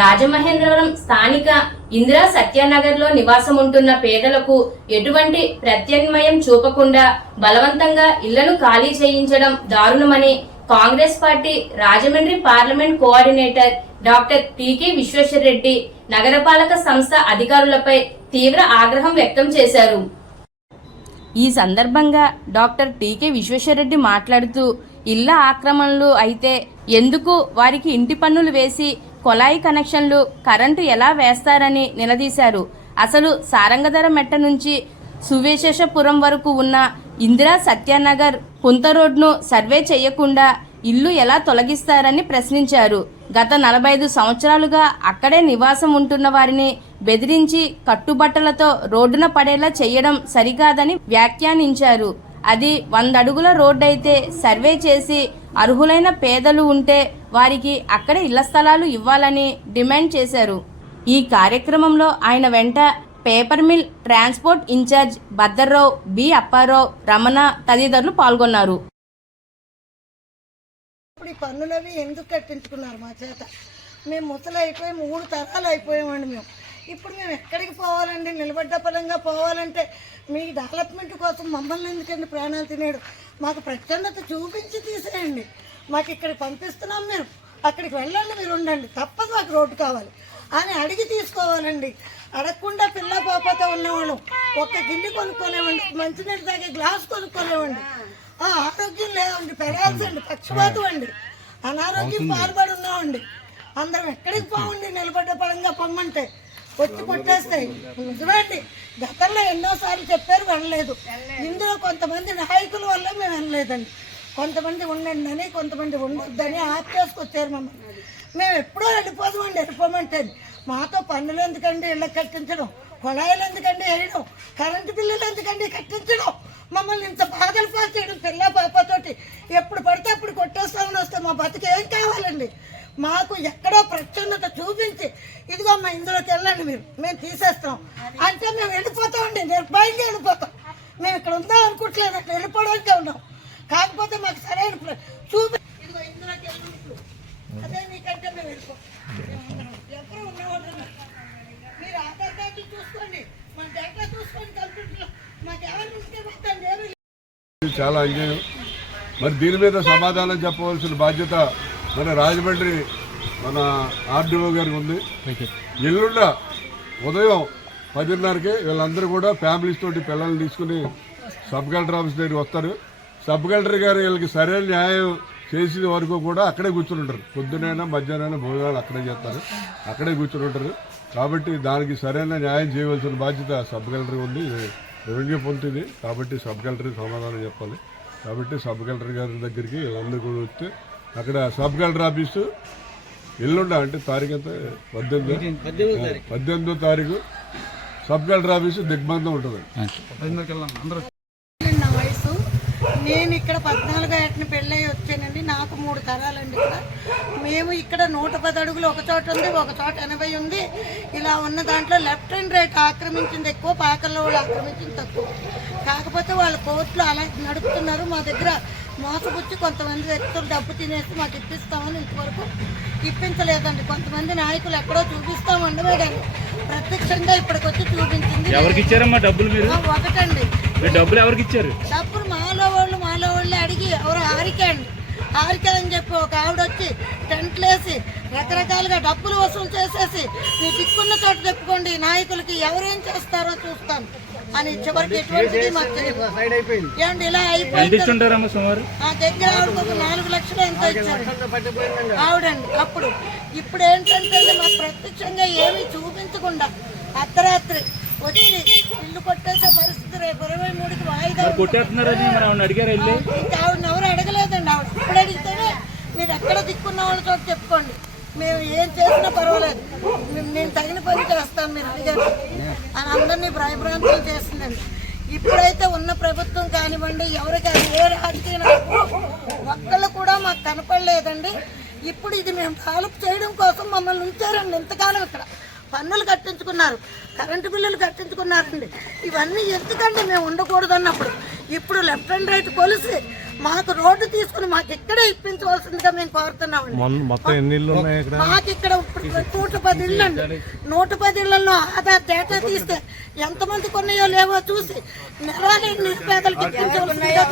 రాజమహేంద్రవరం స్థానిక ఇందిరా సత్యానగర్ లో నివాసం ఉంటున్న పేదలకు ఎటువంటి ప్రత్యామ్నాయం చూపకుండా బలవంతంగా ఇళ్లను ఖాళీ చేయించడం దారుణమని Congress party Rajahmundry parliament coordinator doctor TK Vishweshwara Reddy నగరపాలక సంస్థ అధికారులపై తీవ్ర ఆగ్రహం వ్యక్తం చేశారు. ఈ సందర్భంగా డాక్టర్ టీకే విశ్వేశ్వరరెడ్డి మాట్లాడుతూ ఇళ్ల ఆక్రమణలు అయితే ఎందుకు వారికి ఇంటి పన్నులు వేసి కొలాయి కనెక్షన్లు కరెంటు ఎలా వేస్తారని నిలదీశారు. అసలు సారంగధర మెట్ట నుంచి సువిశేషపురం వరకు ఉన్న ఇందిరా సత్యానగర్ పుంత రోడ్ను సర్వే చేయకుండా ఇల్లు ఎలా తొలగిస్తారని ప్రశ్నించారు. గత 45 సంవత్సరాలుగా అక్కడే నివాసం ఉంటున్న వారిని బెదిరించి కట్టుబట్టలతో రోడ్డున పడేలా చేయడం సరికాదని వ్యాఖ్యానించారు. అది 100 అడుగుల రోడ్డైతే సర్వే చేసి అర్హులైన పేదలు ఉంటే వారికి అక్కడే ఇళ్ల స్థలాలు ఇవ్వాలని డిమాండ్ చేశారు. ఈ కార్యక్రమంలో ఆయన వెంట paper mill transport in charge Bhadrarao, B Apparao, Ramana తదితరులు పాల్గొన్నారు. ఈ పన్నులవి ఎందుకు కట్టించుకున్నారు మా చేత? మేము ముసలు అయిపోయి 3 తరాలు అయిపోయామండి. ఇప్పుడు మేము ఎక్కడికి పోవాలండి? నిలబడ్డ పరంగా పోవాలంటే మీ డెవలప్మెంట్ కోసం మమ్మల్ని ఎందుకండి ప్రాణాలు తినేడు? మాకు ప్రత్యేకత చూపించి తీసేయండి. మాకు ఇక్కడికి పంపిస్తున్నాం, మీరు అక్కడికి వెళ్ళండి, మీరు ఉండండి, తప్పదు మాకు రోడ్డు కావాలి అని అడిగి తీసుకోవాలండి. అడగకుండా పిల్ల పాపతో ఉన్నవాళ్ళు ఒక్క గిన్నె కొనుక్కోలేమండి, మంచినీళ్ళు తాగే గ్లాస్ కొనుక్కోలేమండి. ఆరోగ్యం లేవండి, పెరాల్సండి, పక్షపాతం అండి, అనారోగ్యం పాల్పడి ఉన్నామండి. అందరం ఎక్కడికి పోవండి? నిలబడ్డ పరంగా పొమ్మంటే వచ్చి కొట్టేస్తాయి. నిజమండి, గతంలో ఎన్నోసార్లు చెప్పారు, వెళ్ళలేదు. ఇందులో కొంతమంది నాయకుల వల్ల మేము వెళ్ళలేదండి. కొంతమంది ఉండండి అని, కొంతమంది ఉండొద్దని ఆపేసుకొచ్చారు మమ్మల్ని. మేము ఎప్పుడో వెళ్ళిపోదామండి. వెళ్ళిపోమంటే మాతో పన్నులు ఎందుకండి ఇళ్ళకి కట్టించడం, కొళాయిలు ఎందుకండి వేయడం, కరెంటు బిల్లులు ఎందుకండి కట్టించడం, మమ్మల్ని ఇంత బాధలు పాలు చేయడం, పిల్ల పాపతోటి ఎప్పుడు పడితే అప్పుడు కొట్టేస్తామని వస్తే మా బతికి ఏం కావాలండి? మాకు ఎక్కడో ప్రత్యున్నత చూపించి ఇదిగో మా ఇందులోకి వెళ్ళండి, మేము తీసేస్తాం అంటే మేము వెళ్ళిపోతామండి. నిర్భయంగా వెళ్ళిపోతాం. మేము ఇక్కడ ఉందాం అనుకుంటలేదు, అట్లా వెళ్ళిపోవడానికే ఉన్నాం. కాకపోతే మాకు సరైన చూపి ఇదిగో ఇందులోకి వెళ్ళినప్పుడు అదే మీకంటే మేము వెళ్ళిపోతాం. ఎవరు ఉన్నవాళ్ళు మీరు ఆధార్ కార్డు చూసుకోండి, మన డేటా చూసుకోండి, కంప్యూటర్లో మాకు ఎవరు ఉంటే వద్దండి. ఏమి చాలా అన్యాయం. మరి దీని మీద సమాధానం చెప్పవలసిన బాధ్యత మన రాజమండ్రి మన ఆర్డీఓ గారికి ఉంది. ఎల్లుండ ఉదయం 10:30కి వీళ్ళందరూ కూడా ఫ్యామిలీస్ తోటి పిల్లల్ని తీసుకుని సబ్ కలెక్టర్ ఆఫీస్ దగ్గరికి వస్తారు. సబ్ కలెక్టర్ గారు వీళ్ళకి సరైన న్యాయం చేసిన వరకు కూడా అక్కడే కూర్చుని ఉంటారు. పొద్దునైనా మధ్యాహ్నం భోజనాలు అక్కడే చేస్తారు, అక్కడే కూర్చుని ఉంటారు. కాబట్టి దానికి సరైన న్యాయం చేయవలసిన బాధ్యత సబ్ కలెక్టర్ ఉంది. రెవెన్యూ పొందుతుంది కాబట్టి సబ్ కలెక్టర్కి సమాధానం చెప్పాలి. కాబట్టి సబ్ కలెక్టర్ గారి దగ్గరికి వీళ్ళందరూ కూడా వస్తే అక్కడ సబ్ కలెక్టర్ ఆఫీసు ఎల్లుండ అంటే తారీఖు అంతా 18వ తారీఖు సబ్ కలెక్టర్ ఆఫీసు దిగ్బంధం ఉంటుంది. నా వయసు, నేను ఇక్కడ 14 ఏటని పెళ్ళయి వచ్చానండి. నాకు 3 తరాలండి. ఇక్కడ మేము ఇక్కడ 110 అడుగులు ఒక చోట ఉంది, ఒక చోట 80 ఉంది. ఇలా ఉన్న దాంట్లో లెఫ్ట్ అండ్ రైట్ ఆక్రమించింది ఎక్కువ, పాకల్లో వాళ్ళు ఆక్రమించింది తక్కువ. కాకపోతే వాళ్ళు కోర్టులో అలా నడుపుతున్నారు. మా దగ్గర మోసపుచ్చి కొంతమంది వ్యక్తులు డబ్బు తినేసి మాకు ఇప్పిస్తామని ఇంతవరకు ఇప్పించలేదండి. కొంతమంది నాయకులు ఎక్కడో చూపిస్తామండమే కానీ ప్రత్యక్షంగా ఇప్పటికి వచ్చి చూపించింది. ఎవరికి ఇచ్చారమ్మా డబ్బులు? మీరు ఒకటండి. డబ్బులు ఎవరికి ఇచ్చారు? డబ్బులు మాలో వాళ్ళే అడిగి ఎవరో హారిక అని చెప్పి ఒక ఆవిడ వచ్చి టెంట్లు వేసి రకరకాలుగా డబ్బులు వసూలు చేసేసి మీ దిక్కున్న చోట చెప్పుకోండి, నాయకులకి ఎవరేం చేస్తారో చూస్తాను అని చివరికి ఎటువంటిది మాకు తెలియదు. ఏమండి ఇలా అయిపోయింది. ఆ దగ్గర ఆవిడకు ఒక 4 లక్షలు ఎంతో ఇచ్చారు ఆవిడండి. అప్పుడు ఇప్పుడు ఏంటంటే మాకు ప్రత్యక్షంగా ఏమీ చూపించకుండా అర్ధరాత్రి వచ్చి ఇల్లు కొట్టేసే పరిస్థితి. రేపు 23కి వాయిదా. ఇంకా ఆవిడని ఎవరు అడగలేదండి. ఆవిడ ఇప్పుడు అడిగితేనే మీరు ఎక్కడ దిక్కున్న వాళ్ళ చోట చెప్పుకోండి, మేము ఏం చేసినా పర్వాలేదు, నేను తగిన పని చేస్తాను మీరు అడిగారు అని అందరినీ భయభ్రాంతులు చేసిందండి. ఇప్పుడైతే ఉన్న ప్రభుత్వం కానివ్వండి, ఎవరికి ఏ రాజకీయ నాయకులు ఒక్కళ్ళు కూడా మాకు కనపడలేదండి. ఇప్పుడు ఇది మేము డెవలప్ చేయడం కోసం మమ్మల్ని ఉంచారండి ఇంతకాలం ఇక్కడ. పన్నులు కట్టించుకున్నారు, కరెంటు బిల్లులు కట్టించుకున్నారండి. ఇవన్నీ ఎందుకండి మేము ఉండకూడదు అన్నప్పుడు ఇప్పుడు లెఫ్ట్ అండ్ రైట్ కొలిసి మాకు రోడ్డు తీసుకుని మాకు ఇక్కడే ఇప్పించవలసిందిగా మేము కోరుతున్నామండి. మొత్తం ఎన్ని ఇళ్ళు ఉన్నాయి ఇక్కడ? మాకు ఇక్కడ 110 ఇళ్ళు అండి. 110 ఇళ్లలో ఆధార్ డేటా తీస్తే ఎంతమంది కొన్నాయో లేవో చూసి నిరాలి నిరుపేదలకు ఇప్పించవలసిందిగా